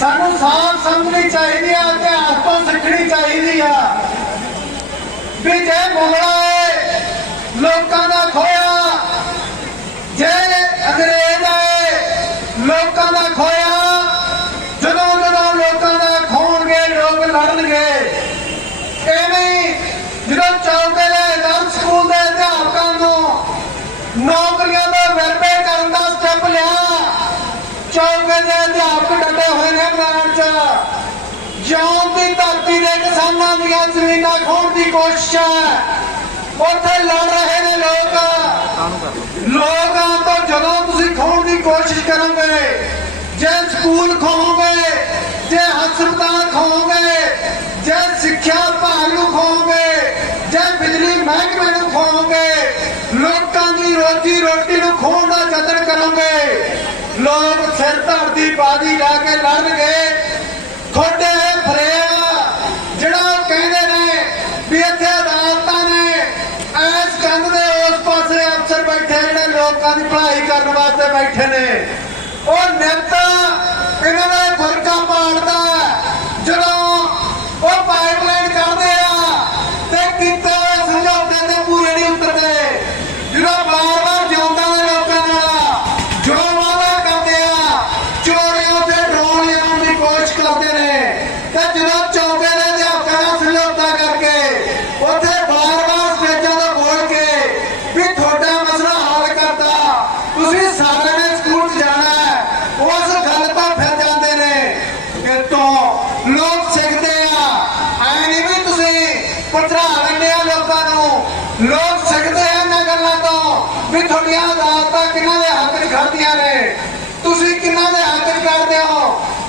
ਸਾਨੂੰ ਸਾਫ਼ ਸਮਝਣੀ ਚਾਹੀਦੀ ਆ ਇਤਿਹਾਸ ਤੋਂ ਸਿੱਖਣੀ ਚਾਹੀਦੀ ਆ। ਵੀ ਜੇ ਮੁਗਲਾਂ ਏ ਲੋਕਾਂ ਦਾ ਖੋਇਆ। ਜੇ ਅੰਗਰੇਜ਼ ਆਏ, ਲੋਕਾਂ ਦਾ ਖੋਇਆ ਜਦੋਂ ਜਦੋਂ ਲੋਕਾਂ ਦਾ ਖੋਣਗੇ ਲੋਕ ਲੜਨਗੇ ਐਵੇਂ ਹੀ ਜਦੋਂ ਚੌਕੇ ਦੇ ਗਰਮ ਸਕੂਲ ਦੇ ਅਧਿਆਪਕਾਂ ਨੂੰ ਨੌਕਰੀਆਂ ਦਾ ਵਰਪੇ ਕਰਨ ਦਾ ਸਟੈਪ ਲਿਆ ਚੌਕੇ ਦੇ ਅਧਿਆਪਕ ਡਟੇ ਹੋਏ ਨੇ ਮੈਦਾਨ 'ਚ ਦੀ ਧਰਤੀ ਦੇ ਕਿਸਾਨਾਂ ਦੀਆਂ ਜ਼ਮੀਨਾਂ ਖੋਣ ਦੀ ਕੋਸ਼ਿਸ਼ ਹੈ। ਉੱਥੇ ਲੜ ਰਹੇ ਨੇ ਲੋਕ। ਲੋਕਾਂ ਤੋਂ ਜਦੋਂ ਤੁਸੀਂ ਖੋਣ ਦੀ ਕੋਸ਼ਿਸ਼ ਕਰੋਗੇ, ਜੇ ਸਕੂਲ ਖੋਗੇ ਜੇ ਹਸਪਤਾਲ ਖੋਗੇ ਜੇ ਸਿੱਖਿਆ ਵਿਭਾਗ ਨੂੰ ਖੋਵੋਗੇ ਜੇ ਬਿਜਲੀ ਮਹਿਕਮੇ ਨੂੰ ਖੋਵੋਗੇ ਲੋਕਾਂ ਦੀ ਰੋਜੀ ਰੋਟੀ ਨੂੰ ਖੋਣ ਦਾ ਯਤਨ ਕਰੋਗੇ, ਲੋਕ ਸਿਰ ਧੜ ਬਾਜੀ ਲਾ ਕੇ ਲੜਨਗੇ ਤੁਹਾਡੇ ਫਰੇਬ ਜਿਹੜਾ ਉਹ ਕਹਿੰਦੇ ਨੇ ਵੀ ਇੱਥੇ ਅਦਾਲਤਾਂ ਨੇ ਐਸ ਕੰਧ ਦੇ ਉਸ ਪਾਸੇ ਅਫਸਰ ਬੈਠੇ ਜਿਹੜੇ ਲੋਕਾਂ ਦੀ ਭਲਾਈ ਕਰਨ ਵਾਸਤੇ ਬੈਠੇ ਨੇ। ਉਹ ਨਿਤ, ਇਹਨਾਂ ਦਾ ਫਰਕਾ ਪਾੜਦਾ ਜਦੋਂ ਉਹ ਪਾਈਪਲਾਈਨ ਕੱਢਦੇ ਆ ਤੇ ਕੀਤੇ ਹੋਏ ਸਮਝੌਤੇ ਤੇ ਪੂਰੇ ਨਹੀਂ ਉਤਰਦੇ ਜਦੋਂ ਬਾਰ-ਬਾਰ ਜਿਉਂਦਾ ਦੇ ਲੋਕਾਂ ਨਾਲ ਜੋ ਵਾਅਦਾ ਕਰਦੇ ਆ ਚੋਰੀਆਂ ਤੇ ਡਰੋਨ ਲਿਆਉਣ ਦੀ ਕੋਸ਼ਿਸ਼ ਕਰਦੇ ਨੇ ਤੇ ਜਦੋਂ ਚੌਕੇ ਦੇ ਅਧਿਆਪਕਾਂ ਨਾਲ ਸਮਝੌਤਾ ਕਰਕੇ ਉੱਥੇ ਬਾਰ-ਬਾਰ ਸਟੇਜਾਂ ਤੋਂ ਬੋਲ ਕੇ ਵੀ ਤੁਹਾਡਾ ਮਸਲਾ ਹੱਲ ਕਰਦਾ ਤੁਸੀਂ ਸਾਰਿਆਂ ਨੇ ਸਕੂਲ ਜਾਣਾ ਹੈ। ਉਸ ਗੱਲ ਤੋਂ ਫਿਰ ਜਾਂਦੇ ਨੇ ਕਿ ਤੋਂ ਲੋਕ ਸਿੱਖਦੇ ਆ। ਐ ਨਹੀਂ ਵੀ ਤੁਸੀਂ ਪਤਰਾ ਲੈਂਦੇ ਆ ਲੋਕਾਂ ਨੂੰ। ਲੋਕ ਸਿੱਖਦੇ ਆ ਇਹਨਾਂ ਗੱਲਾਂ ਤੋਂ ਵੀ ਤੁਹਾਡੀਆਂ ਅਦਾਲਤਾਂ ਕਿਹਨਾਂ ਦੇ ਹੱਕ 'ਚ ਖੜਦੀਆਂ ਨੇ? ਤੁਸੀਂ ਕਿਹਨਾਂ ਦੇ ਹੱਕ 'ਚ ਕਰਦੇ ਹੋ?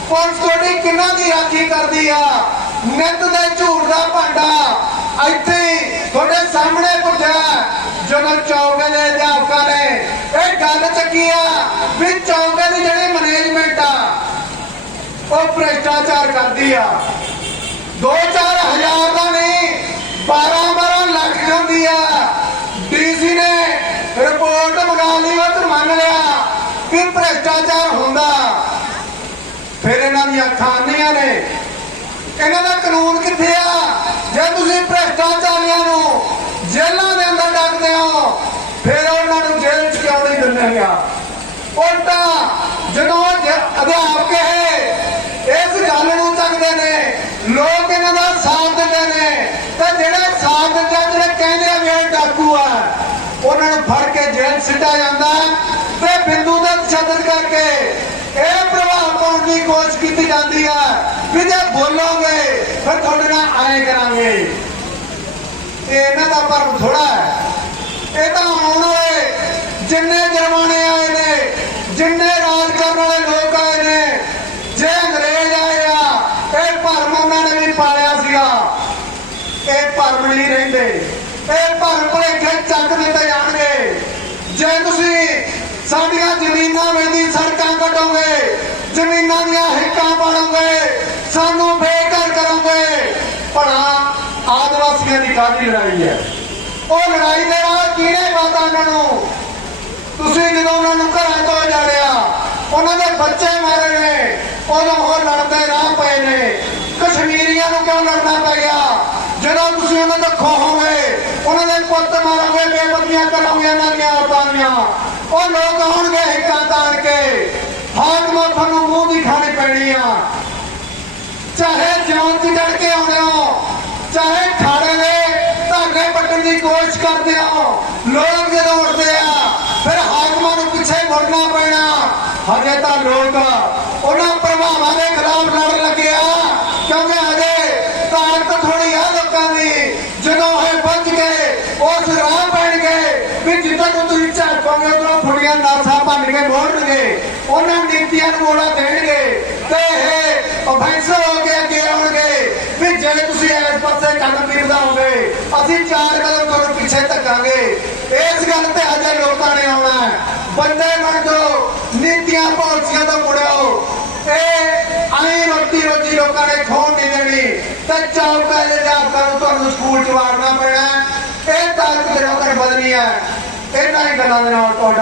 ਪੁਲਿਸ ਤੁਹਾਡੀ ਕਿਹਨਾਂ ਦੀ ਰਾਖੀ ਕਰਦੀ ਆ? ਨਿੱਤ ਦੇ ਝੂਠ ਦਾ ਭਾਂਡਾ ਇੱਥੇ ਤੁਹਾਡੇ ਸਾਹਮਣੇ ਪੁੱਜਿਆ ਜਦੋਂ ਚੌਕੇ ਦੇ ਗੱਲ ਆ? ਵੀ ਚੌਕੇ ਦੀ ਜਿਹੜੀ ਮੈਨੇਜਮੈਂਟ ਆ, ਉਹ ਭ੍ਰਿਸ਼ਟਾਚਾਰ ਕਰਦੀ ਆ। 2-4 ਦਾ ਨਹੀਂ 12-12 ਲੱਖ ਖਾਂਦੀ ਆ। ਡੀਸੀ ਨੇ ਰਿਪੋਰਟ ਮੰਗਾ ਲਈ, ਉਹ ਮੰਨ ਲਿਆ ਕਿ ਭ੍ਰਿਸ਼ਟਾਚਾਰ ਹੁੰਦਾ। ਫਿਰ ਇਹਨਾਂ ਦੀਆਂ ਖਾਨੀਆਂ ਨੇ। ਇਹਨਾਂ ਦਾ ਕਾਨੂੰਨ ਕਿੱਥੇ ਆ? ਜੇ ਤੁਸੀਂ ਭ੍ਰਿਸ਼ਟਾਚਾਰੀਆਂ ਨੂੰ ਜੇਲ੍ਹਾਂ ਦੇ ਅੰਦਰ ਡੱਕਦੇ ਹੋ ਫਿਰ ਉਹਨਾਂ ਨੂੰ ਜੇਲ੍ਹ 'ਚ ਕਿਉਂ ਨਹੀਂ ਉਲਟਾ, ਜਦੋਂ ਅਧਿਆਪਕ ਇਹ ਇਸ ਗੱਲ ਨੂੰ ਚੱਕਦੇ ਨੇ, ਲੋਕ ਇਹਨਾਂ ਦਾ ਸਾਥ ਦਿੰਦੇ ਨੇ, ਤੇ ਜਿਹੜੇ ਸਾਥ ਦਿੰਦੇ ਜਿਹੜੇ ਕਹਿੰਦੇ ਆ ਵੀ ਇਹ ਡਾਕੂ ਆ, ਉਹਨਾਂ ਨੂੰ ਫੜ ਕੇ ਜੇਲ੍ਹ ਸਿੱਟਾ ਜਾਂਦਾ ਤੇ ਬਿੰਦੂ ਦਾ ਤਸ਼ੱਦਦ ਕਰਕੇ ਇਹ ਪ੍ਰਭਾਵ ਪਾਉਣ ਦੀ ਕੋਸ਼ਿਸ਼ ਕੀਤੀ ਜਾਂਦੀ ਆ ਵੀ ਜੇ ਬੋਲੋਗੇ, ਫਿਰ ਤੁਹਾਡੇ ਨਾਲ ਆਏ ਕਰਾਂਗੇ। ਇਹ ਇਹਨਾਂ ਦਾ ਭਰਮ ਥੋੜਾ ਹੈ। ਇਹ ਤਾਂ ਆਉਣ ਵਾਲੇ ਜਿੰਨੇ ਜਰਮਾਨੇ ਆਏ ਨੇ, ਜਿੰਨੇ ਰਾਜ ਕਰਨ ਵਾਲੇ ਲੋਕ ਆਏ ਨੇ, ਜੇ ਅੰਗਰੇਜ਼ ਆਏ ਆ, ਇਹ ਭਰਮ ਉਹਨਾਂ ਨੇ ਵੀ ਪਾਲਿਆ ਸੀਗਾ। ਇਹ ਭਰਮ ਨਹੀਂ ਰਹਿੰਦੇ। ਇਹ ਭਰਮ ਭੁਲੇਖੇ ਚੱਕ ਦਿੱਤੇ ਜਾਣਗੇ। ਜੇ ਤੁਸੀਂ ਸਾਡੀਆਂ ਜ਼ਮੀਨਾਂ ਵੇਦੀ ਸੜਕਾਂ ਕੱਟੋਗੇ ਜ਼ਮੀਨਾਂ ਦੀਆਂ ਹਿੱਕਾਂ ਪਾੜੋਗੇ ਸਾਨੂੰ ਬੇਘਰ ਕਰੋਗੇ, ਭਲਾ ਆਦਿਵਾਸੀਆਂ ਦੀ ਕਾਹਦੀ ਲੜਾਈ ਹੈ? ਉਹ ਲੜਾਈ ਦੇ ਰਾਹ ਕਿਹਨੇ ਪਤਾ ਉਹਨਾਂ ਨੂੰ ਤੁਸੀਂ ਜਦੋਂ ਉਹਨਾਂ ਨੂੰ ਘਰਾਂ ਤੋਂ ਜਾੜਿਆ ਉਹਨਾਂ ਦੇ ਬੱਚੇ ਮਾਰੇ ਨੇ, ਉਦੋਂ ਉਹ ਲੜਦੇ ਰਾਹ ਪਏ ਨੇ। ਕਸ਼ਮੀਰੀਆਂ ਨੂੰ ਕਿਉਂ ਲੜਨਾ ਪੈ ਗਿਆ? ਜਦੋਂ ਤੁਸੀਂ ਉਹਨਾਂ ਤੋਂ ਖੋਹੋਗੇ, ਉਹਨਾਂ ਦੇ ਪੁੱਤ ਮਾਰੋਗੇ ਬੇਪਤੀਆਂ ਕਰੋਗੇ ਇਹਨਾਂ ਦੀਆਂ ਔਰਤਾਂ ਉਹ ਲੋਕ ਆਉਣਗੇ ਹਿੱਕਾਂ ਤਾਣ ਕੇ। ਹਾਕਮਾਂ ਤੁਹਾਨੂੰ ਮੂੰਹ ਦੀ ਖਾਣੀ ਪੈਣੀ ਆ। ਚਾਹੇ ਜਿਉਂ ਚ ਚੜ ਕੇ ਆਉਂਦੇ ਹੋ, ਚਾਹੇ ਖਾੜੇ ਦੇ ਧਾਗੇ ਪੱਟਣ ਦੀ ਕੋਸ਼ਿਸ਼ ਕਰਦੇ ਹੋ, ਲੋਕ ਜਦੋਂ ਉੱਠਦੇ ਆ, ਫਿਰ ਹਾਕਮਾਂ ਨੂੰ ਪਿੱਛੇ ਮੁੜਨਾ ਪੈਣਾ। ਹਜੇ ਤਾਂ ਲੋਕ ਉਹਨਾਂ ਪ੍ਰਭਾਵਾਂ ਦੇ ਖਿਲਾਫ ਲੜਨ ਲੱਗੇ ਕਿਉਂਕਿ ਹਜੇ? ਤਾਕਤ ਥੋੜੀ ਆ ਲੋਕਾਂ ਦੀ। ਜਦੋਂ ਇਹ ਬਚ ਗਏ ਉਸ ਰਾਹ ਪੈਣਗੇ ਵੀ ਜਿੱਦਾਂ ਨੂੰ ਤੁਸੀਂ ਝਾਕੋਗੇ ਉਦੋਂ ਥੋੜੀਆਂ ਨਾਸਾਂ ਭੰਨ ਕੇ ਮੋੜਨਗੇ। ਉਹਨਾਂ ਨੀਤੀਆਂ ਨੂੰ ਮੋੜਾ ਦੇਣਗੇ। ਤੇ ਇਹ ਅਫੈਂਸਰ ਹੋ ਕੇ ਅੱਗੇ ਆਉਣਗੇ। ਵੀ ਜੇ ਤੁਸੀਂ ਇਸ ਪਾਸੇ ਕਦਮ ਨਹੀਂ ਹੋਵੇ ਅਸੀਂ ਚਾਰ ਕਦਮ ਤੁਹਾਨੂੰ ਪਿੱਛੇ ਧੱਕਾਂਗੇ। ਇਸ ਗੱਲ ਤੇ ਹਜੇ ਲੋਕਾਂ ਨੇ ਆਉਣਾ ਬੰਦੇ ਬਣ ਜਾਓ ਨੀਤੀਆਂ ਪਾਲਿਸੀਆਂ ਤੋਂ ਮੁੜਿਓ ਇਹ ਆਈ ਰੋਟੀ ਰੋਜੀ ਲੋਕਾਂ ਨੇ ਖੋਣ ਨਹੀਂ ਦੇਣੀ। ਤੇ ਚੌਕਾ ਦੇ ਅਧਿਆਪਕਾਂ ਨੂੰ ਤੁਹਾਨੂੰ ਸਕੂਲ ਚ ਵਾਰਨਾ ਪੈਣਾ। ਇਹ ਤਾਕਤ ਦੇ ਨਾਲ ਬਦਲਣੀ ਹੈ। ਇਹਨਾਂ ਹੀ ਗੱਲਾਂ ਦੇ ਨਾਲ ਤੁਹਾਡਾ